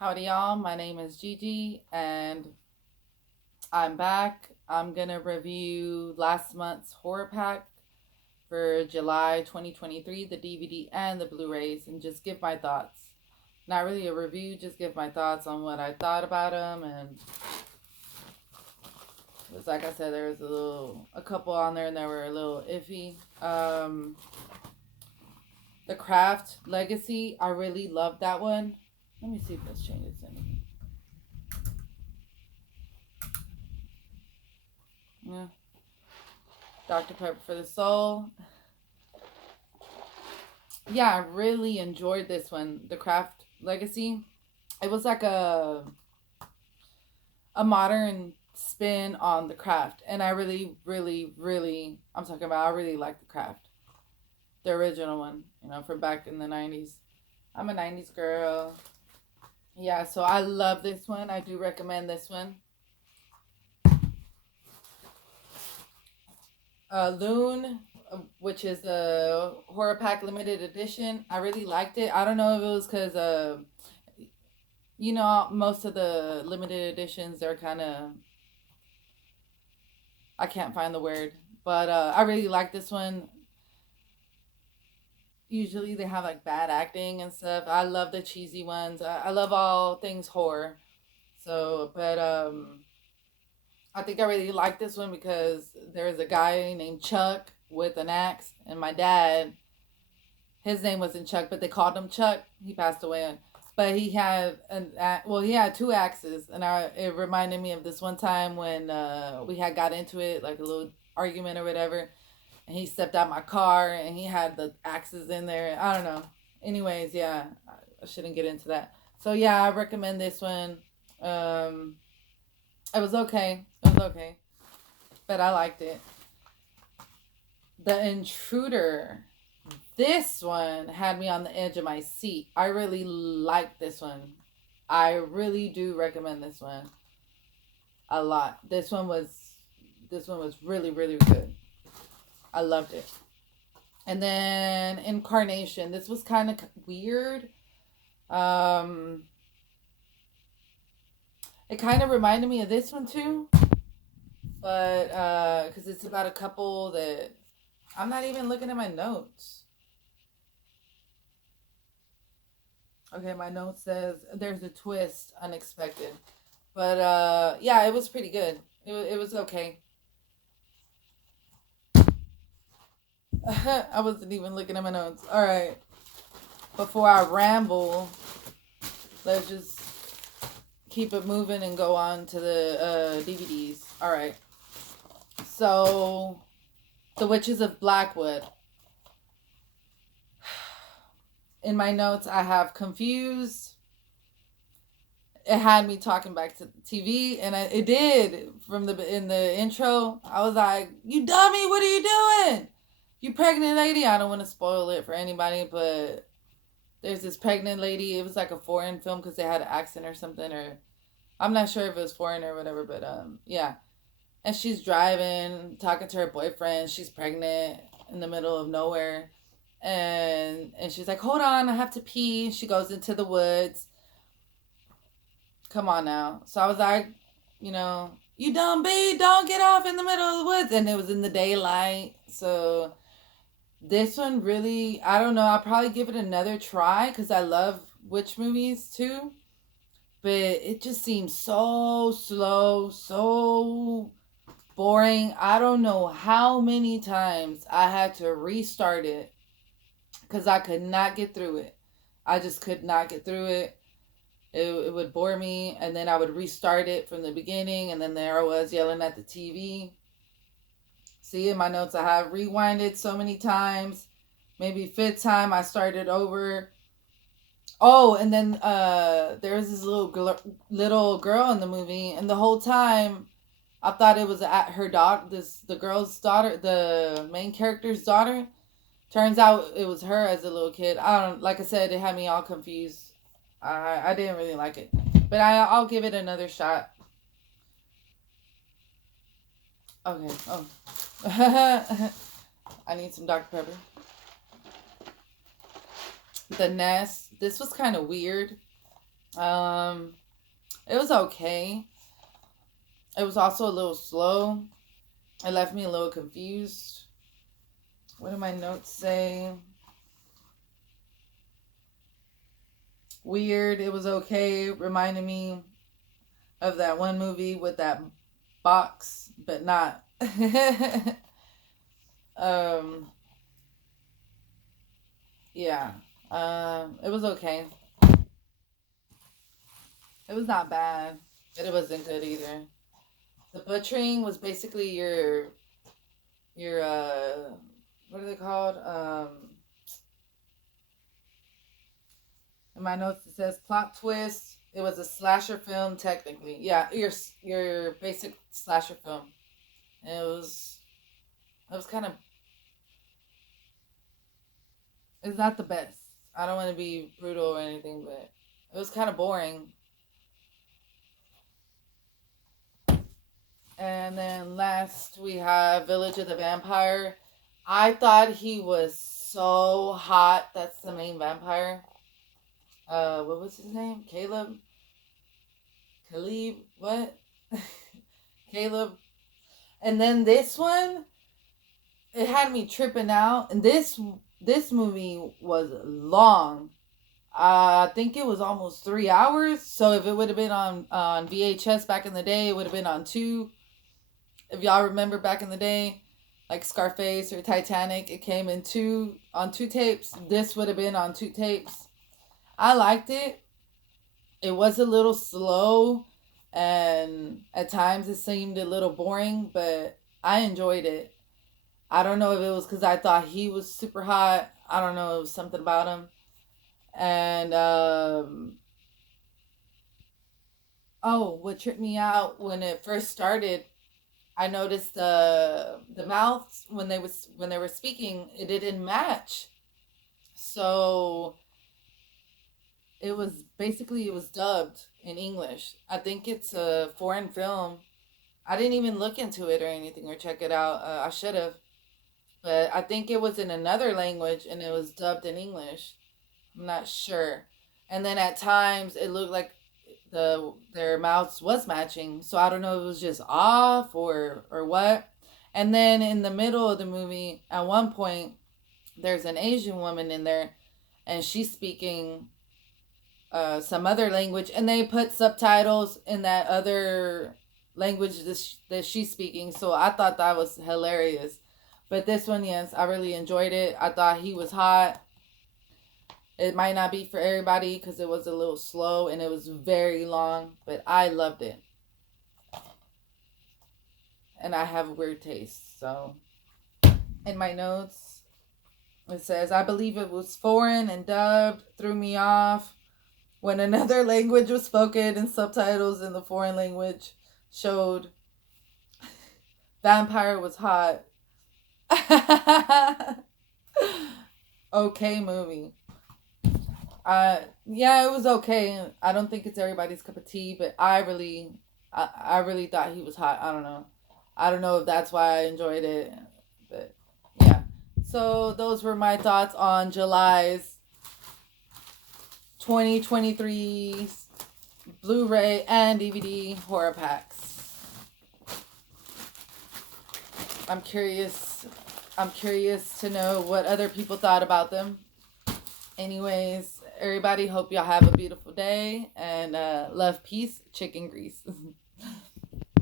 Howdy, y'all. My name is Gigi, and I'm back. I'm gonna review last month's horror pack for July 2023, the DVD and the Blu-rays, and just give my thoughts. Not really a review, just give my thoughts on what I thought about them. And it's like I said, there was a couple on there, and they were a little iffy. The Craft Legacy, I really loved that one. Let me see if this changes anything. Yeah. Dr. Pepper for the Soul. Yeah, I really enjoyed this one, The Craft Legacy. It was like a modern spin on The Craft, and I really, really, really, I'm talking about, I really like The Craft, the original one, from back in the 90s. I'm a 90s girl. Yeah, so I love this one. I do recommend this one. Loon, which is the Horrorpack limited edition. I really liked it. I don't know if it was because, most of the limited editions, they're kind of, I can't find the word, but I really like this one. Usually they have like bad acting and stuff. I love the cheesy ones. I love all things horror. So, but I think I really like this one because there's a guy named Chuck with an axe, and my dad, his name wasn't Chuck, but they called him Chuck. He passed away, but he had he had two axes, and it reminded me of this one time when we had got into it, like a little argument or whatever, and he stepped out my car and he had the axes in there. I don't know. Anyways, yeah, I shouldn't get into that. So yeah, I recommend this one. It was okay. It was okay, but I liked it. The Intruder. This one had me on the edge of my seat. I really like this one. I really do recommend this one a lot. This one was really, really good. I loved it. And then Incarnation. This was kind of weird. It kind of reminded me of this one too, but because it's about a couple that I'm not even looking at my notes. Okay, my note says there's a twist, unexpected, but yeah, it was pretty good. It was okay. I wasn't even looking at my notes. All right, before I ramble, let's just keep it moving and go on to the DVDs. All right. So, The Witches of Blackwood. In my notes, I have confused. It had me talking back to the TV, and it did in the intro. I was like, "You dummy! What are you doing? You pregnant lady!" I don't want to spoil it for anybody, but there's this pregnant lady. It was like a foreign film because they had an accent or something, or I'm not sure if it was foreign or whatever, but yeah. And she's driving, talking to her boyfriend. She's pregnant in the middle of nowhere, and she's like, "Hold on, I have to pee." She goes into the woods. Come on now. So I was like, you dumb bee, don't get off in the middle of the woods. And it was in the daylight. So this one really, I don't know. I'll probably give it another try because I love witch movies too. But it just seems so slow, so boring. I don't know how many times I had to restart it because I could not get through it. I just could not get through it. It would bore me, and then I would restart it from the beginning, and then there I was yelling at the TV. See, in my notes, I have rewinded so many times. Maybe fifth time I started over. Oh, and then there was this little girl in the movie, and the whole time I thought it was at her the girl's daughter, the main character's daughter. Turns out it was her as a little kid. I don't, like I said, it had me all confused. I didn't really like it, but I'll give it another shot. Okay. Oh, I need some Dr. Pepper. The Nest. This was kind of weird. Um, it was okay. It was also a little slow. It left me a little confused. What do my notes say? Weird. It was okay. Reminded me of that one movie with that box, but not. um, yeah. It was okay. It was not bad, but it wasn't good either. The butchering was basically your what are they called? In my notes it says plot twist. It was a slasher film technically. Yeah, your basic slasher film. And it was kind of, it's not the best. I don't want to be brutal or anything, but it was kind of boring. And then last we have Village of the Vampire. I thought he was so hot. That's the main vampire. What was his name? Caleb, what? Caleb. And then this one, it had me tripping out. And this movie was long. I think it was almost 3 hours. So if it would have been on VHS back in the day, it would have been on two. If y'all remember back in the day, like Scarface or Titanic, it came in on two tapes. This would have been on two tapes. I liked it. It was a little slow, and at times it seemed a little boring, but I enjoyed it. I don't know if it was because I thought he was super hot. I don't know. It was something about him. And oh, what tripped me out when it first started, I noticed the mouths when they were speaking, it didn't match. So it was dubbed in English. I think it's a foreign film. I didn't even look into it or anything or check it out. I should have, but I think it was in another language and it was dubbed in English. I'm not sure. And then at times it looked like their mouths was matching. So I don't know if it was just off or what. And then in the middle of the movie, at one point, there's an Asian woman in there, and she's speaking some other language, and they put subtitles in that other language that she's speaking. So I thought that was hilarious. But this one, yes, I really enjoyed it. I thought he was hot. It might not be for everybody because it was a little slow and it was very long, but I loved it. And I have a weird taste, so in my notes it says I believe it was foreign and dubbed, threw me off. When another language was spoken and subtitles in the foreign language showed vampire was hot. Okay movie. Yeah, it was okay. I don't think it's everybody's cup of tea, but I really thought he was hot. I don't know. I don't know if that's why I enjoyed it, but yeah. So those were my thoughts on July's 2023 Blu-ray and DVD horror packs. I'm curious. I'm curious to know what other people thought about them. Anyways, everybody, hope y'all have a beautiful day and love, peace, chicken grease.